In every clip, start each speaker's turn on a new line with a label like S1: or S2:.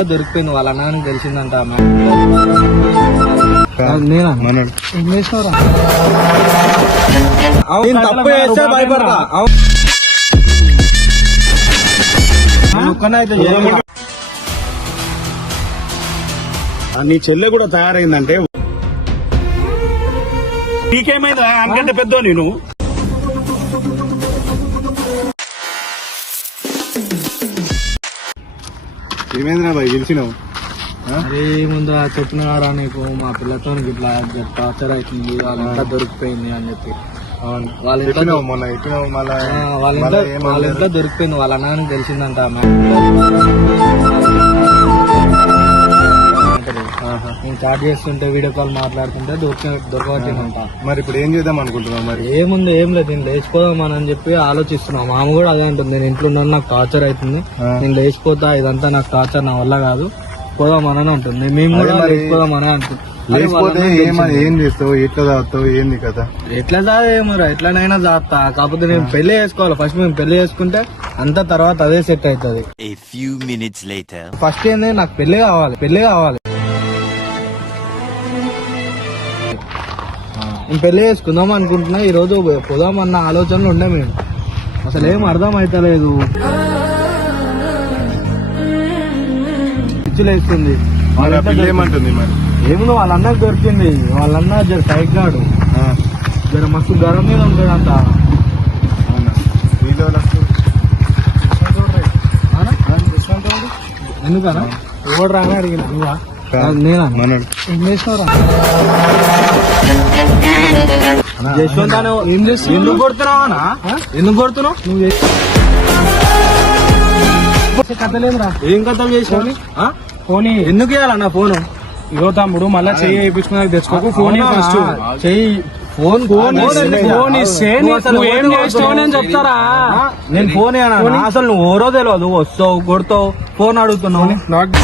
S1: దొరికిపోయింది వాళ్ళ అన్నానికి తెలిసిందంట నేనా? తప్పు చేస్తే భయపడతా.
S2: నీ చెల్లె కూడా తయారైందంటే నీకేమైంది అంకంటే పెద్ద నేను ఏమైందిరా బాయ్ గెలిచినావు
S1: అరే ముందు చెప్పిన కాడా నీకు? మా పిల్లతో ఇట్లా టార్చర్ అవుతుంది వాళ్ళ ఇంట్లో దొరికిపోయింది అని చెప్పి. వాళ్ళ ఇంట్లో
S2: మొన్న చెప్పినావు
S1: ఆ, వాళ్ళ ఇంట్లో? వాళ్ళ ఇంట్లో దొరికిపోయింది. వాళ్ళ అన్నానికి తెలిసిందంట. నేను చాట్ చేస్తుంటే వీడియో కాల్ మాట్లాడుతుంటే దొరికి దొరకవచ్చిందంట
S2: మరి ఇప్పుడు ఏం చేద్దాం అనుకుంటున్నావు మరి?
S1: ఏముంది ఏం లేదు. నేను లేచిపోదాం అని చెప్పి ఆలోచిస్తున్నాం. మామ కూడా అదే అంటుంది. నేను ఇంట్లో ఉన్నాను నాకు టార్చర్ అవుతుంది. నేను లేచిపోతా ఇదంతా నాకు టార్చర్ నా వల్ల కాదు. పోదాం అని ఉంటుంది మేము కూడా లేచిపోదాం అని అంటుంది.
S2: లేకపోతే ఏం చేస్తావు? ఎట్లా తాగుతావు ఏంది కదా
S1: ఎట్లా ఎట్లనైనా చాస్తా కాకపోతే నేను పెళ్ళి చేసుకోవాలి. ఫస్ట్ మేము పెళ్ళి చేసుకుంటే అంత తర్వాత అదే సెట్ అవుతుంది. ఫస్ట్ ఏంది నాకు పెళ్ళి కావాలి. పెళ్ళి కావాలి. నేను పెళ్ళి చేసుకుందాం అనుకుంటున్నా ఈ రోజు పోదాం అన్న ఆలోచనలు ఉండే మేము. అసలు ఏం అర్థం అవుతలేదు పిచ్చిలేస్తుంది
S2: ఏమంటుంది మరి?
S1: ఏముందో వాళ్ళ అన్నకు దొరికింది. వాళ్ళ అన్న జర సైక్ గాడు
S2: ఆ,
S1: జర మస్తు గరం మీద ఉంటాడు అంత? ఎందుకనా ఎవడు రాని అడిగిన. నేనా? ఏం చేసినావురా యశ్వంత్ ఏం చేస్తున్నావు ఎందుకు కొడుతున్నావా ఎందుకు కొడుతున్నావు నువ్వు కథలేదురా ఏం
S3: ఫోన్
S1: ఎందుకు ఇవ్వాలన్నా ఫోను
S3: ఇగో తమ్ముడు మళ్ళా చెయ్యి వేయించుకున్నా తెచ్చుకోకు ఫోన్ ఫస్ట్
S1: చెయ్యి ఫోన్
S3: ఫోన్ ఫోన్ ఇస్తే ఏం చేస్తావు నేను చెప్తారా
S1: నేను ఫోన్ అసలు నువ్వు ఓరో తెలియదు వస్తావు కొడతావు ఫోన్ అడుగుతున్నావు
S3: లాక్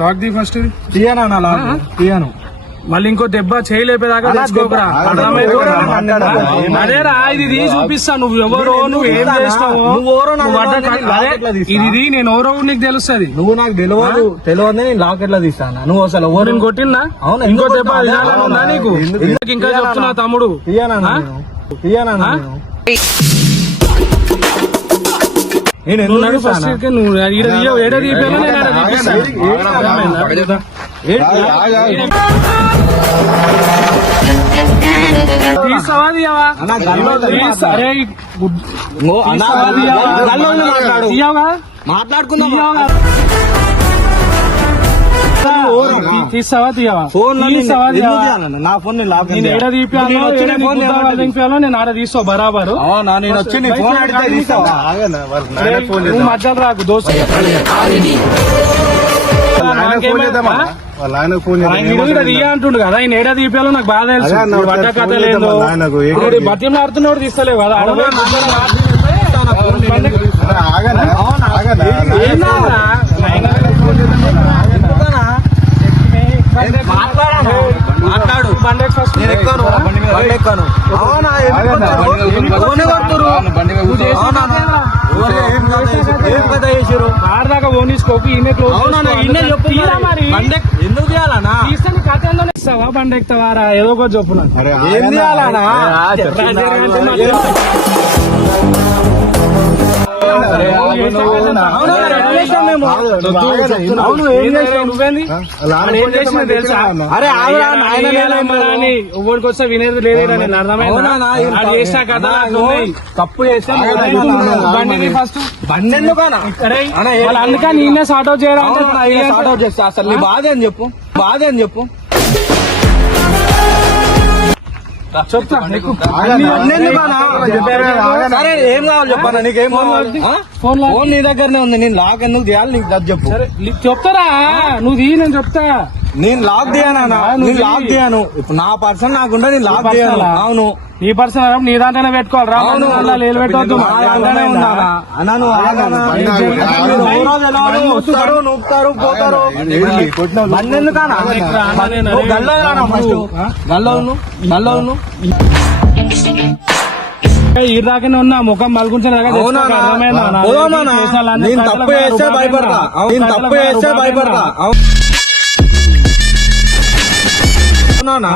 S3: లాక్ ది ఫస్ట్
S1: తీయనా తీయను
S3: మళ్ళీ ఇంకో దెబ్బ చేయి లేపేదాకా
S1: అలా
S3: తెచ్చుకోకరా. అదేరా ఇది చూపిస్తా నువ్వు ఎవరో నువ్వు ఏం? చేస్తావో
S1: నాకు?
S3: ఇది నేను ఎవరో నీకు తెలుస్తుంది
S1: నువ్వు నాకు తెలియదు తెలియదు నేను లాక్ ఎట్లా తీస్తానా నువ్వు అసలు ఎవరు
S3: నేను కొట్టిందా
S1: అవునా?
S3: ఇంకో దెబ్బ
S1: కొట్టినా?
S3: ఉందా నీకు?
S2: ఎందుకు
S3: ఇంకా? చెప్తున్నా తమ్ముడు
S1: తీయనా? నేను ఎందుకు
S3: నువ్వు
S1: తీస్తానా? మాట్లాడుకుందాం
S3: తీయవా
S1: ఫోన్? నా ఫోన్ నేను
S3: తీపియాలో ఆడ బరాబరు.
S1: నేను వచ్చి నీ ఫోన్
S3: మధ్యలో రాకు దోస్తు.
S2: వాళ్ళ ఆయన ఫోన్
S3: అంటుండు కదా ఆయన ఏడా తీపియాలో నాకు బాగా తెలుసు.
S2: ఒకసారి
S3: కథ లేదు తీస్తలేవు కదా.
S1: మాట్లాడు.
S3: బండి
S1: ఎక్కాను. బండి ఎక్కాను. అవునా? ఏం కథ ఏం కథ చేసిర్రు?
S3: కార్ దాకా ఓన్ తీసుకోకు ఈయన క్లోజ్
S1: అవునా. ఇన్నే చెప్పు
S3: మరి
S1: బండి ఎక్- ఎందుకు చేయాలనా
S3: తీస్తే నీ కథ ఏందో ఇస్తావా బండి ఎక్కుతావారా ఏదో
S1: ఏం? చేయాలనా
S3: వినేది నేను చేసిన కథ ఉన్నాయి.
S1: తప్పు చేస్తే? నేను
S3: ఫస్ట్.
S1: బండి
S3: అందుకని నిన్నే? సార్ట్ అవుట్ చేయాలంటే
S1: చేస్తా. అసలు నీ బాధ అని చెప్పు? బాధ అని చెప్పు? సరే ఏం కావాలి చెప్పన్నా నీకేం కావాలి ఆ?
S3: ఫోన్
S1: నీ దగ్గరనే ఉంది నేను లాక్ ఎందుకు చేయాలి నీకు చెప్పు
S3: చెప్తారా నువ్వు తీ నేను చెప్తా
S1: నేను లాక్ చేయను అన్న.
S3: నువ్వు
S1: నేను లాక్. చేయను. ఇప్పుడు నా పర్సన్ నాకుంటే నేను లాక్ చేయను? అవును.
S3: నీ పర్సనల్ నీ దాంట్లోనే పెట్టుకోవాలి రా.
S1: అవును.
S3: లేలు పెట్టవద్దు
S1: నా దాంట్లోనే అన్న? నువ్వు వస్తారు నూపుతారు పోతారు. గల్లో ఫస్ట్? గల్లో గల్లో
S3: ఈ రాకనే ఉన్నా ముఖం మలుగుంచలేక
S1: అవునా పోదామా నేను తప్పు చేస్తే భయపడతా. నేను తప్పు చేస్తే భయపడతా. అవునా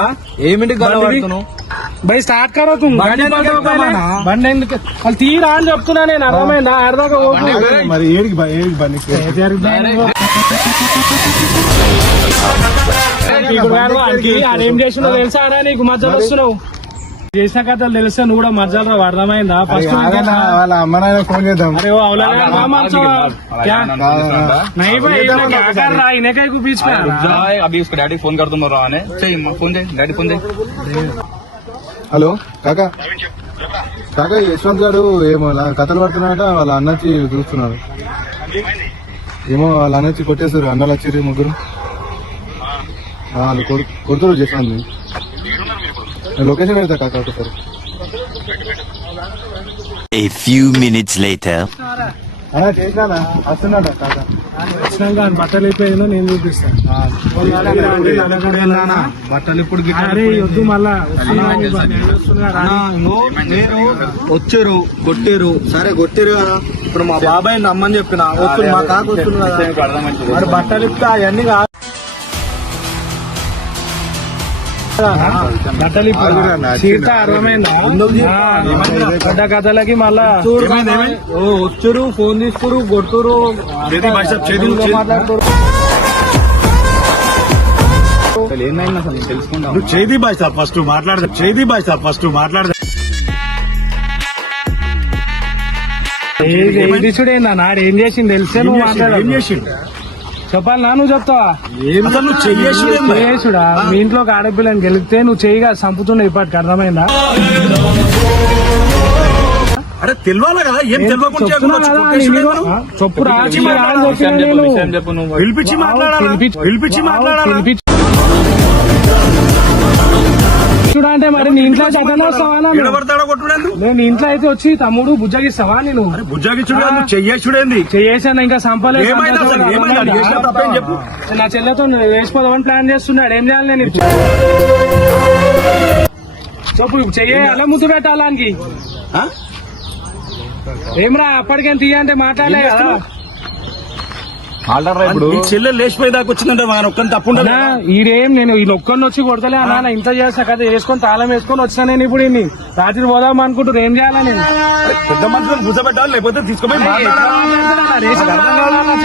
S1: ఏమిటి గలవడుతున్నావు
S3: బై స్టార్ట్ కరో
S1: బండి?
S3: బండి ఎందుకు వాళ్ళు తీరా అని చెప్తున్నా నేను అర్థమైందా అర్థాక
S2: మరి ఏడికి ఏడికి బండి
S3: ఏం చేస్తున్నావు తెలుసా నీకు మధ్యలో వస్తున్నావు చేసిన కథలు తెలిస్తే నువ్వు కూడా మధ్యలో రావు, అర్థమైందా ఫస్ట్
S2: ఆగన్నా వాళ్ళ అమ్మ నాయన ఫోన్ చేద్దాం
S3: अरे वो औलाद है, काम आप सब क्या नहीं भाई ये लोग क्या कर रहा है इन्हें कहीं को बीच में आ रहा है?
S4: जाए अभी उसको डैडी फोन कर दूं रहा है चाहिए फोन दे डैडी फोन दे
S2: హలో కాకా కాకా ఈ యశ్వంత్ గారు ఏమో ఇలా కథలు పడుతున్నాడట వాళ్ళ అన్నచ్చి చూస్తున్నాడు ఏమో వాళ్ళ అన్నచ్చి కొట్టేశారు అన్నలు వచ్చి ముగ్గురు ఆ, వాళ్ళు కొడు- కొడుతున్నారు యశ్వంత్ నేను లొకేషన్ పెడతా కాకా ఒకసారి
S5: A few minutes later.
S2: అలా చేసినా వస్తున్నాడ కాకా
S3: వచ్చినాక ఆయన బట్టలు అయిపోయిందో నేను చూపిస్తాను
S1: బట్టలు ఇప్పుడు
S3: అరే వద్దు మళ్ళా.
S1: నేను వచ్చారు కొట్టారు. సరే కొట్టారు కదా. ఇప్పుడు మా బాబాయ్ నమ్మని చెప్పిన. వస్తుంది మా కాకు వస్తుంది కదా. మరి బట్టలు ఇస్తా అవన్నీ
S3: బట్టలు చీరత అర్థమైందా? పెద్ద కథలకి మళ్ళా
S1: వచ్చారు ఫోన్ తీసుకురు కొట్టురు. మాట్లాడుతారు
S4: తెలుసుకుందాం
S6: చేది బాయ్ సార్ ఫస్ట్ మాట్లాడదా? చేది బాయ్ సార్ ఫస్ట్ మాట్లాడదా?
S3: నాడు ఏం చేసింది తెలిసే నువ్వు
S6: ఏం చేసిండు?
S3: చెప్పాలి నా నువ్వు చెప్తావా?
S6: నువ్వు?
S3: చేసుడా మీ ఇంట్లో ఒక ఆడపిల్లని గెలిపితే నువ్వు చేయగా చంపుతున్నావు ఇప్పటికి అర్థమైందా?
S6: అరే తెలియాలి కదా? ఏం తెలియకుండా
S3: చెప్తున్నా
S6: చేయకుండా
S3: కదా
S6: వచ్చి
S3: అంటే మరి నీ ఇంట్లో నేను ఇంట్లో అయితే వచ్చి తమ్ముడు బుజ్జగిస్తావా నేను?
S6: బుజ్జాగిచ్చుడు చెయ్యేసుడేంది?
S3: చేసాను ఇంకా సంపలేదు
S6: చెప్పు.
S3: నా చెల్లెతో వేసిపోదామని ప్లాన్ చేస్తున్నాడు. ఏం చేయాలి నేను? చెప్పు చెయ్యాలా ముద్దు పెట్టాలానికి? ఏమ్రా అప్పటికేం తీయంటే మాట్లాడలే కదా.
S6: నీ చెల్లెలు లేచిపోయి దాకా వచ్చిందంటే ఆయన ఒక్కని తప్పు ఉండదు
S3: ఈడేం నేను ఈ ఒక్కరిని వచ్చి కొడతలే అన్నా నా ఇంత చేస్తా కదా వేసుకొని తాళం వేసుకొని వచ్చినా నేను ఇప్పుడు ఇన్ని రాత్రి పోదాం అనుకుంటారు ఏం చేయాలా నేను?
S6: పెద్ద మనుషులను కూర్చోబెట్టాలి లేకపోతే తీసుకుపోయి మాట్లాడాలి?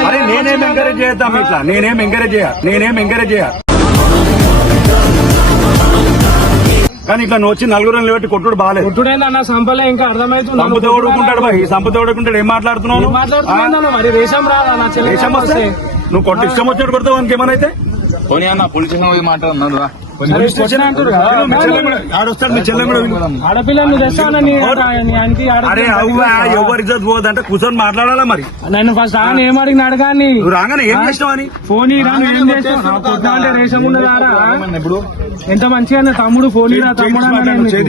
S6: అరే నేనేం ఎంకరేజ్ చేద్దాం ఇట్లా నేనేం ఎంకరేజ్ చేయ నేనేం ఎంకరేజ్ చేయ. కానీ ఇట్లా నువ్వు వచ్చి నలుగురు నిలబెట్టి కొట్టుడు బాగాలేదు.
S3: కొట్టుడేందన్నా సంపలే ఇంకా అర్థమవుతుంది
S6: సంపద ఓడుకుంటాడు బాయ్? సంపద ఓడుకుంటాడు ఏం మాట్లాడుతున్నావు
S3: మాట్లాడుతున్నాను మరి? రేషం రాదా నా చెల్లె?
S6: దేశం వస్తే? నువ్వు కొట్టు ఇష్టం వచ్చాడు కొడతావు వానికి ఏమైనా
S4: పోనీ అన్న పోలీస్ స్టేషన్ పోయి మాట్లాడుతున్నాడు రా.
S3: పోలీస్ స్టేషన్ అంటారు కదా.
S6: ఆడొస్తాడు మీ చెల్లె కూడా విను.
S3: ఆడపిల్లని నువ్వు తెస్తావా నీ నీ ఆయనకి ఆడ-
S6: అరే అవ్వా ఎవరి ఇజ్జత్ పోదంటే కూర్చొని మాట్లాడాలా మరి?
S3: నన్ను ఫస్ట్ ఆయన ఏం అడిగినాడు కానీ
S6: నువ్వు రాగానే ఏం చేసినావు అని?
S3: ఫోన్ ఏం చేస్తావు రేషన్
S4: ఇప్పుడు.
S3: ఎంత మంచిగా నా తమ్ముడు ఫోన్ అన్నా
S6: మాట్లాడు,
S3: నేను.
S6: చేయి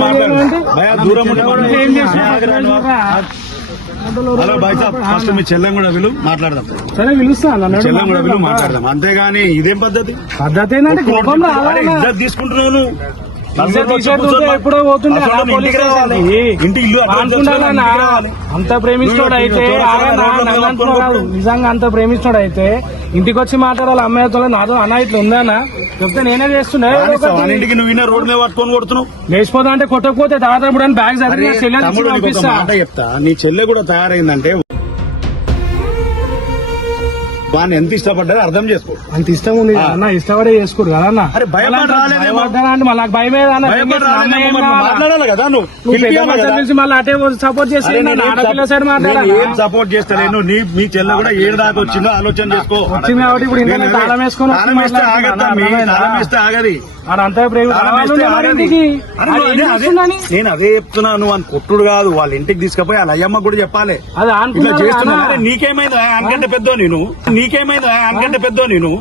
S6: భయ? హలో సాబ్. ఫస్ట్ మీ చెల్లెం కూడా విలు మాట్లాడదాం.
S3: సరే పిలుస్తా నన్ను
S6: చెల్లెం కూడా విలు మాట్లాడదాం. అంతేగాని ఇదేం పద్ధతి?
S3: పద్ధతి
S6: తీసుకుంటున్నావు
S3: ఎప్పుడో పోతుండే
S6: ఇంటికి.
S3: అంత ప్రేమిస్తుడు అయితే నిజంగా అంత ప్రేమిస్తుడు అయితే ఇంటికి వచ్చి మాట్లాడాలి అమ్మాయితో నాతో అన్న ఇట్లా ఉందన్నా చెప్తే నేనే చేస్తున్నా.
S6: ఇంటికి నువ్వు విన్న రోడ్ మీద పట్టుకొని కొడుతున్నావు.
S3: లేచిపోతా అంటే కొట్టకపోతే తర్వాత అని బ్యాగ్
S6: అరే,
S3: చదివి చెల్లెలు
S6: తమ్ముడు నీకు ఒక
S3: పంపిస్తా.
S6: మాట చెప్తా. నీ చెల్లె కూడా తయారైందంటే వాడిని ఎంత ఇష్టపడ్డారో అర్థం చేసుకో.
S3: అంత ఇష్టం ఉంది అన్న ఇష్టపడే చేసుకోరు కదా అన్న.
S6: అరే, భయపడి రాలేదేమో.
S3: మళ్ళీ భయమే?
S6: మాట్లాడాలి కదా నువ్వు
S3: మళ్ళీ అటే సపోర్ట్ చేసి
S6: అరే, నేను ఏం
S3: ఆడపిల్ల
S6: సపో-
S3: సైడ్
S6: నేను
S3: మాట్లాడాలా?
S6: ఏం సపోర్ట్ చేస్తలేను నీ మీ చెల్లె కూడా ఏడు దాకా వచ్చిందో ఆలోచన చేసుకో.
S3: వచ్చింది కాబట్టి ఇప్పుడు ఇంట్లో
S6: నేను
S3: తాళం వేసుకొని వచ్చి
S6: తాళం వేస్తే
S3: మాట్లాడుతున్నా.
S6: ఆగద్దా మీ
S3: అర్థమైందా?
S6: తాళం వేస్తే ఆగది. నేను అదే చెప్తున్నా నువ్వు అని కొట్టుడు కాదు వాళ్ళ ఇంటికి తీసుకుపోయి వాళ్ళ అయ్యమ్మ కూడా చెప్పాలి.
S3: అది
S6: ఇట్లా చేస్తున్నా నీకేమైంది అంకంటే పెద్ద నేను నీకేమైంది అంకంటే పెద్ద నేను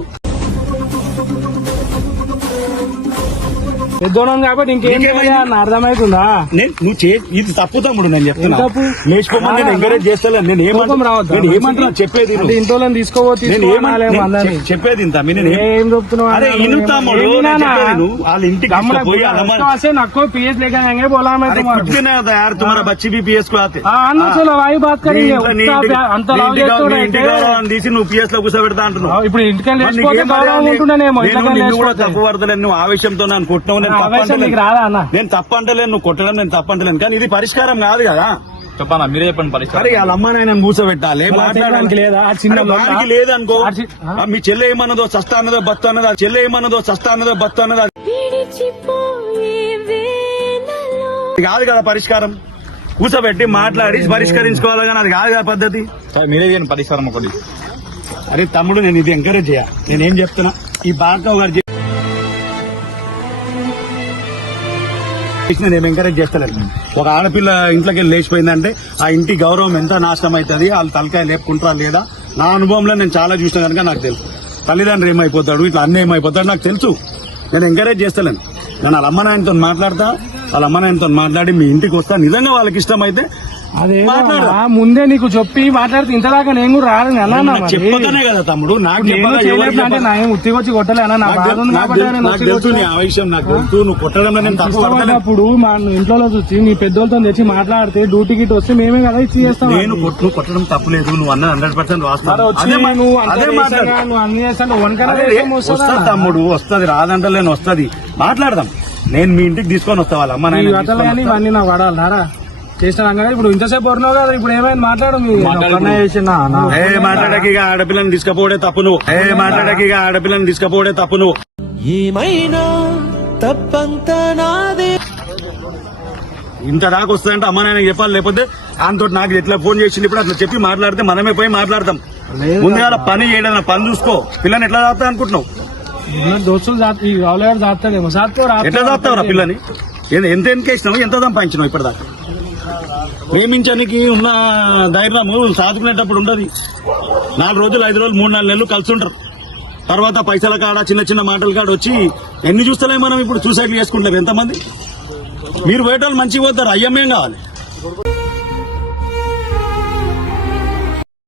S3: పెద్దోనం కాబట్టి ఇంకేం
S6: నీకేమైంది?
S3: చేయాలి అన్న అర్థమవుతుందా
S6: నేను నువ్వు చే ఇది తప్పు తమ్ముడు నేను చెప్తున్నా
S3: ఏం తప్పు?
S6: లేచిపోమని నేను ఎంకరేజ్ చేస్తాను నేను
S3: కోపం
S6: ఏమంటున్నా
S3: రావద్దా?
S6: నేను ఏమంటున్నా చెప్పేది
S3: అంటే
S6: విను.
S3: ఇంట్లో తీసుకోవో
S6: నేను
S3: తీసుకోవాలి
S6: ఏమంటున్నా నేను చె- చెప్పేది ఇంత మీ నేను ఏం-
S3: ఏం చెప్తున్నావు
S6: అరే
S3: అన్న?
S6: ఇను
S3: ఏం-
S6: తమ్ముడు
S3: ఏం
S6: నేను
S3: వినానా?
S6: చెప్పేది విను. వాళ్ళ ఇంటికి
S3: गमला
S6: తీసుకుపోయి వాళ్ళ
S3: उसको
S6: అమ్మ-
S3: ऐसे नको पीएस लेकर आएंगे बोला मैं
S6: अरे
S3: तुम्हारे
S6: कुछ भी नहीं होता यार तुम्हारा बच्ची भी पीएस को आते
S3: हाँ अन्ना चलो भाई बात
S6: నీ
S3: करेंगे
S6: ఇంట్లో- నీ
S3: उतना
S6: ఇంటికి-
S3: प्या- అంత
S6: నీ
S3: లవ్
S6: ఇంటికి- నీ
S3: చేస్తుండే
S6: ఇంటికి గౌరవాన్ని తీసి నువ్వు పిఎస్ లో కూర్చోబెడతా అంటున్నావు
S3: ఇప్పుడు ఇంటికి
S6: మరి
S3: లేచిపోతే
S6: నీకేం
S3: గౌరవం
S6: మర్యాద?
S3: ఉంటుండేమో
S6: నేను
S3: ఇంటికి
S6: నిన్ను కూడా
S3: లేచిపోతే
S6: తప్పు పడతలేను నువ్వు ఆవేశంతో నన్ను కొట్టినావు నేను
S3: రాదా అన్న?
S6: నేను తప్పు అంటలేను నువ్వు కొట్టడం నేను తప్పు అంటలేను కానీ ఇది పరిష్కారం కాదు కదా.
S4: చెప్పాలా మీరే చెప్పండి పరిస్థితి
S6: అరే వాళ్ళ అమ్మ నేను కూర్చోబెట్టాలి.
S3: అతనికి లేదా? ఆ చిన్న?
S6: వాడికి లేదనుకో మీ చెల్లె ఏమన్నదో సస్తా అన్నదో బస్తా అన్నదో చెల్లె ఏమన్నదో సస్తా అన్నదో బస్తా అన్నదో కాదు కదా పరిష్కారం. కూర్చోబెట్టి మాట్లాడి పరిష్కరించుకోవాలి కానీ అది కాదు కదా పద్ధతి.
S4: మీరే చేయండి పరిష్కారం ఒకటి.
S6: అరే తమ్ముడు నేను ఇది ఎంకరేజ్ చేయ. నేనేం చెప్తున్నా? ఈ భార్గవ్ గారు నేను ఎంకరేజ్ చేస్తలేదు. ఒక ఆడపిల్ల ఇంట్లోకి వెళ్ళి లేచిపోయిందంటే ఆ ఇంటి గౌరవం ఎంత నాశనం అవుతుంది వాళ్ళు తలకాయ లేపుకుంటారా లేదా? నా అనుభవంలో నేను చాలా చూసిన కనుక నాకు తెలుసు. తల్లిదండ్రులు ఏమైపోతాడు ఇట్లా అన్న ఏమైపోతాడు నాకు తెలుసు. నేను ఎంకరేజ్ చేస్తలేను. నేను వాళ్ళ అమ్మ నాయనతో మాట్లాడతా వాళ్ళ అమ్మ నాయనతో మాట్లాడి మీ ఇంటికి వస్తా. నిజంగా వాళ్ళకి ఇష్టమైతే
S3: అదే. ముందే నీకు చెప్పి మాట్లాడితే ఇంతదాకా నేను కూడా రాను అన్నా
S6: నాకు చెప్పకనే కదా తమ్ముడు. నాకు
S3: నేను అంటే నా ఏం ఉత్తి వచ్చి కొట్టలే అన్న. నా
S6: నాకు
S3: బాధ ఉంది కాబట్టి నేను.
S6: ఆ విషయం నాకు తెలుసు. నువ్వు నేను పడతలేను.
S3: కష్టపడ్డప్పుడు మా ఇంట్లో చూసి నీ పెద్దోళ్ళతో తెచ్చి మాట్లాడితే డ్యూటీ గిట్ వస్తే మేమే కదా ఇచ్చి చేస్తాం.
S6: నేను కొట్టు కొట్టడం తప్పులేదు నువ్వు అన్న హండ్రెడ్ పర్సెంట్
S3: మరి
S6: వాస్తావు
S3: వచ్చి
S6: అదే మా-
S3: నువ్వు అంత
S6: అదే
S3: చేశాగా,
S6: మాట్లాడు.
S3: నువ్వు అన్ని చేస్తాను వనకన
S6: అదే రే, వస్తది తమ్ముడు వస్తది. రాదంటలేను వస్తది. మాట్లాడదాం. నేను మీ ఇంటికి తీసుకొని వస్తా వాళ్ళ అమ్మ నాయన
S3: చేసిన రంగంగా ఇప్పుడు ఇంతసేపు వరినావు కదా ఇప్పుడు ఏమైంది? మాట్లాడు
S6: మాట్లాడకి ఆడపిల్లని తీసుకపోవడే తప్పు నువ్వు. ఏ మాట్లాడకి ఆడపిల్లని తీసుకపోవడే తప్పు నువ్వు.
S7: ఏమైనా తప్పంత నాదే?
S6: ఇంత దాకా వస్తుందంటే అమ్మ నాయన చెప్పాలి లేకపోతే ఆయనతో నాకు ఎట్లా ఫోన్ చేసింది ఇప్పుడు అట్లా చెప్పి మాట్లాడితే మనమే పోయి మాట్లాడతాం. ముందుగా పని చేయడం పని చూసుకో. పిల్లని ఎట్లా దాతా అనుకుంటున్నావు?
S3: దోస్తులు
S6: ఎట్లా దాస్తావురా పిల్లని? ఏ- ఎంత ఎన్కేసినావు ఎంత సంపాదించినావు ఇప్పటిదాకా? ప్రేమించడానికి ఉన్న ధైర్యము సాదుకునేటప్పుడు ఉండదు నాలుగు రోజులు ఐదు రోజులు మూడు నాలుగు నెలలు కలిసి ఉంటారు తర్వాత పైసల కాడ చిన్న చిన్న మాటల కాడ వచ్చి ఎన్ని చూస్తలే మనం ఇప్పుడు సూసైడ్ చేసుకుంటారు ఎంతమంది? మీరు పోయేటోళ్ళు మంచిగా పోతారు. అయ్యమ్మేం కావాలి?